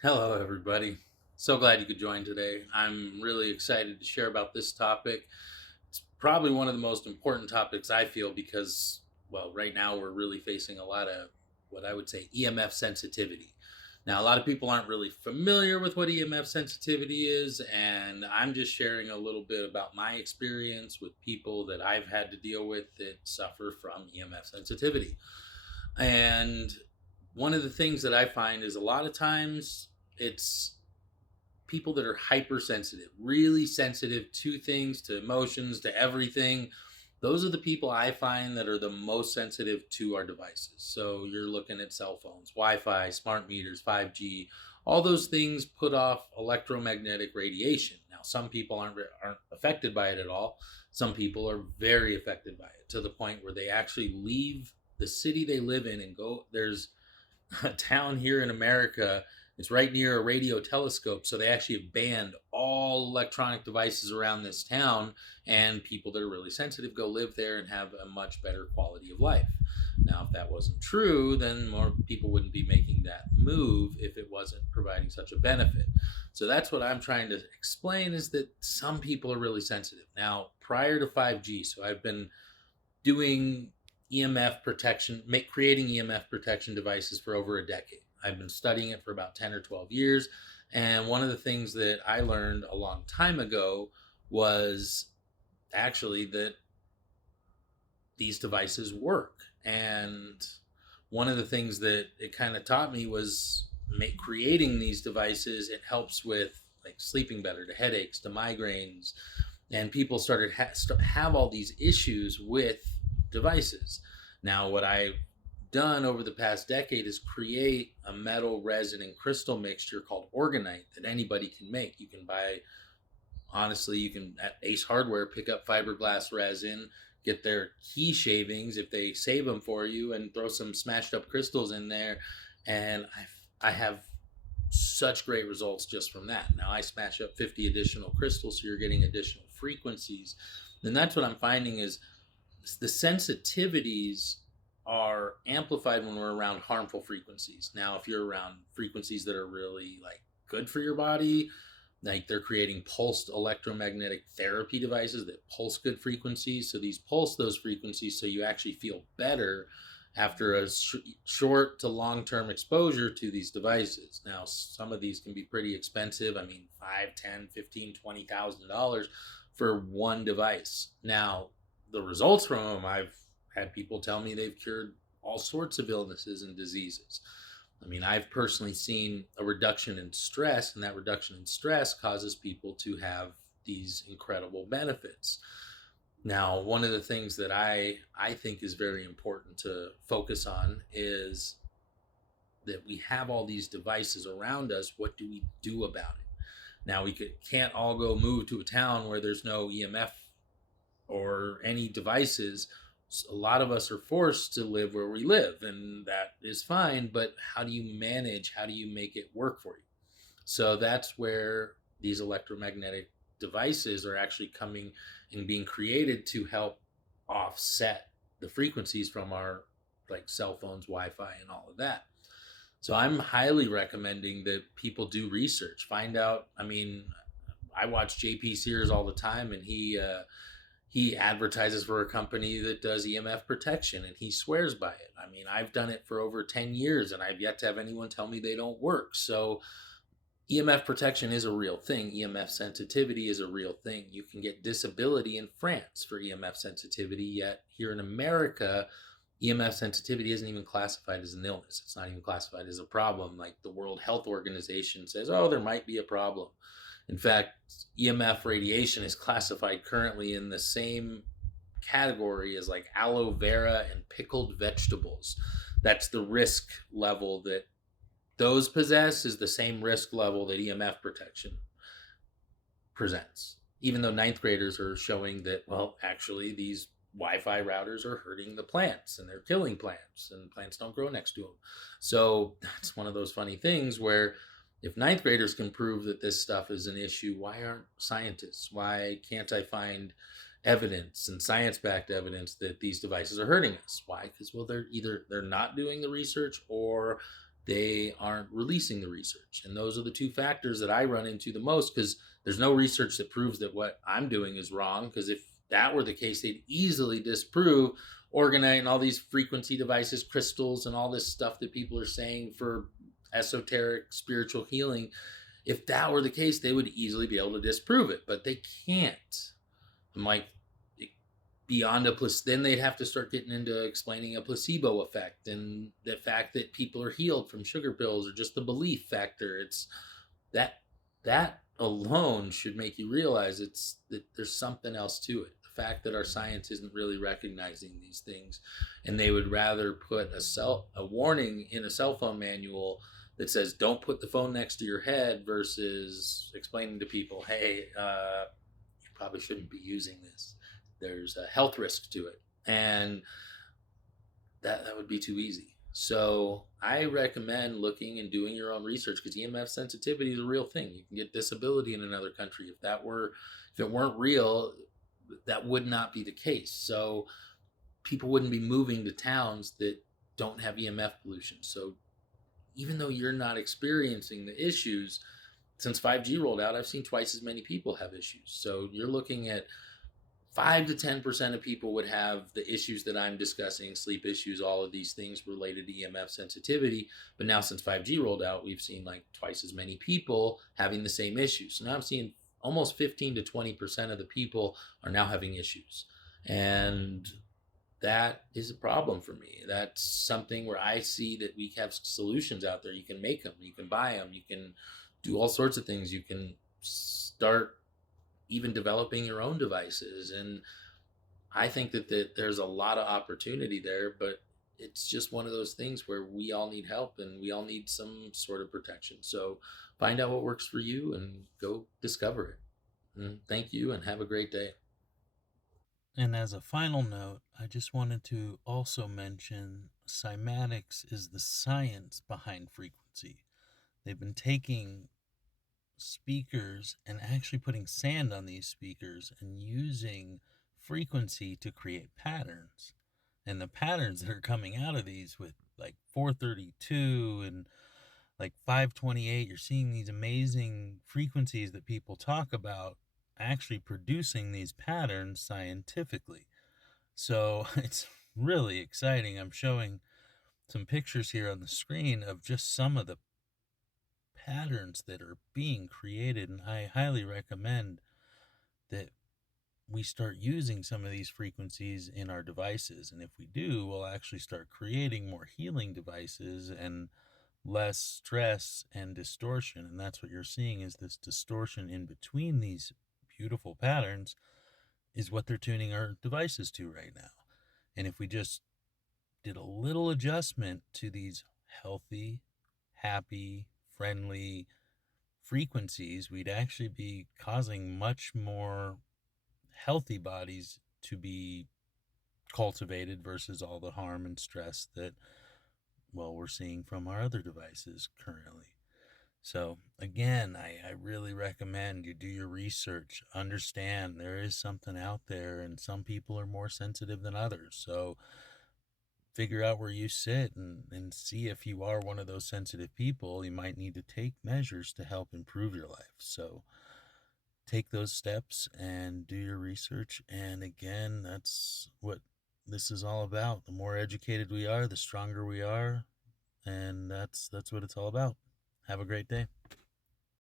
Hello, everybody. So glad you could join today. I'm really excited to share about this topic. It's probably one of the most important topics I feel because, well, right now we're really facing a lot of what I would say EMF sensitivity. Now, a lot of people aren't really familiar with what EMF sensitivity is, and I'm just sharing a little bit about my experience with people that I've had to deal with that suffer from EMF sensitivity. And one of the things that I find is a lot of times it's people that are hypersensitive, really sensitive to things, to emotions, to everything. Those are the people I find that are the most sensitive to our devices. So you're looking at cell phones, Wi-Fi, smart meters, 5G, all those things put off electromagnetic radiation. Now, some people aren't affected by it at all. Some people are very affected by it to the point where they actually leave the city they live in and go. There's a town here in America. It's right near a radio telescope, so they actually have banned all electronic devices around this town, and people that are really sensitive go live there and have a much better quality of life. Now, if that wasn't true, then more people wouldn't be making that move if it wasn't providing such a benefit. So that's what I'm trying to explain is that some people are really sensitive. Now, prior to 5G, so I've been doing EMF protection, creating EMF protection devices for over a decade. I've been studying it for about 10 or 12 years. And one of the things that I learned a long time ago was actually that these devices work. And one of the things that it kind of taught me was creating these devices. It helps with like sleeping better, to headaches, to migraines, and people started have all these issues with devices. Now, what I've done over the past decade is create a metal, resin, and crystal mixture called orgonite that anybody can make. You can buy, honestly, you can at Ace Hardware pick up fiberglass resin, get their key shavings if they save them for you, and throw some smashed up crystals in there. And I have such great results just from that. Now I smash up 50 additional crystals, so you're getting additional frequencies. And that's what I'm finding is the sensitivities are amplified when we're around harmful frequencies. Now, if you're around frequencies that are really like good for your body, like they're creating pulsed electromagnetic therapy devices that pulse good frequencies. So these pulse those frequencies so you actually feel better after a short to long term exposure to these devices. Now, some of these can be pretty expensive. I mean, 5, 10, 15, $20,000 for one device. Now, the results from them, I've had people tell me they've cured all sorts of illnesses and diseases. I mean, I've personally seen a reduction in stress, and that reduction in stress causes people to have these incredible benefits. Now, one of the things that I think is very important to focus on is that we have all these devices around us. What do we do about it? Now, can't all go move to a town where there's no EMF or any devices. A lot of us are forced to live where we live, and that is fine. But how do you manage? How do you make it work for you? So that's where these electromagnetic devices are actually coming and being created to help offset the frequencies from our like cell phones, Wi-Fi, and all of that. So I'm highly recommending that people do research, find out. I mean, I watch JP Sears all the time, and he advertises for a company that does EMF protection, and he swears by it. I mean, I've done it for over 10 years, and I've yet to have anyone tell me they don't work. So EMF protection is a real thing. EMF sensitivity is a real thing. You can get disability in France for EMF sensitivity, yet here in America, EMF sensitivity isn't even classified as an illness. It's not even classified as a problem. Like the World Health Organization says, oh, there might be a problem. In fact, EMF radiation is classified currently in the same category as like aloe vera and pickled vegetables. That's the risk level that those possess is the same risk level that EMF protection presents. Even though ninth graders are showing that, well, actually, these Wi Fi routers are hurting the plants and they're killing plants, and plants don't grow next to them. So that's one of those funny things where if ninth graders can prove that this stuff is an issue, why aren't scientists? Why can't I find evidence and science-backed evidence that these devices are hurting us? Why? Because, well, they're not doing the research, or they aren't releasing the research. And those are the two factors that I run into the most, because there's no research that proves that what I'm doing is wrong. Because if that were the case, they'd easily disprove organite and all these frequency devices, crystals, and all this stuff that people are saying for esoteric spiritual healing. If that were the case, they would easily be able to disprove it, but they can't. I'm like, beyond a placebo, then they'd have to start getting into explaining a placebo effect and the fact that people are healed from sugar pills, or just the belief factor. It's that that alone should make you realize it's that there's something else to it. The fact that our science isn't really recognizing these things, and they would rather put a warning in a cell phone manual that says don't put the phone next to your head, versus explaining to people, hey, you probably shouldn't be using this. There's a health risk to it, and that would be too easy. So I recommend looking and doing your own research, because EMF sensitivity is a real thing. You can get disability in another country. If it weren't real, that would not be the case. So people wouldn't be moving to towns that don't have EMF pollution. So even though you're not experiencing the issues, since 5G rolled out, I've seen twice as many people have issues. So you're looking at 5 to 10% of people would have the issues that I'm discussing, sleep issues, all of these things related to EMF sensitivity. But now, since 5G rolled out, we've seen like twice as many people having the same issues. So now I'm seeing almost 15 to 20% of the people are now having issues. And that is a problem for me. That's something where I see that we have solutions out there. You can make them, you can buy them, you can do all sorts of things. You can start even developing your own devices. And I think that there's a lot of opportunity there, but it's just one of those things where we all need help and we all need some sort of protection. So find out what works for you and go discover it. And thank you and have a great day. And as a final note, I just wanted to also mention cymatics is the science behind frequency. They've been taking speakers and actually putting sand on these speakers and using frequency to create patterns. And the patterns that are coming out of these with like 432 and like 528, you're seeing these amazing frequencies that people talk about actually producing these patterns scientifically. So it's really exciting. I'm showing some pictures here on the screen of just some of the patterns that are being created, and I highly recommend that we start using some of these frequencies in our devices. And if we do, we'll actually start creating more healing devices and less stress and distortion. And that's what you're seeing, is this distortion in between these beautiful patterns is what they're tuning our devices to right now. And if we just did a little adjustment to these healthy, happy, friendly frequencies, we'd actually be causing much more healthy bodies to be cultivated versus all the harm and stress that, well, we're seeing from our other devices currently. So, again, I really recommend you do your research, understand there is something out there, and some people are more sensitive than others. So, figure out where you sit and see if you are one of those sensitive people. You might need to take measures to help improve your life. So, take those steps and do your research. And again, that's what this is all about. The more educated we are, the stronger we are, and that's what it's all about. Have a great day.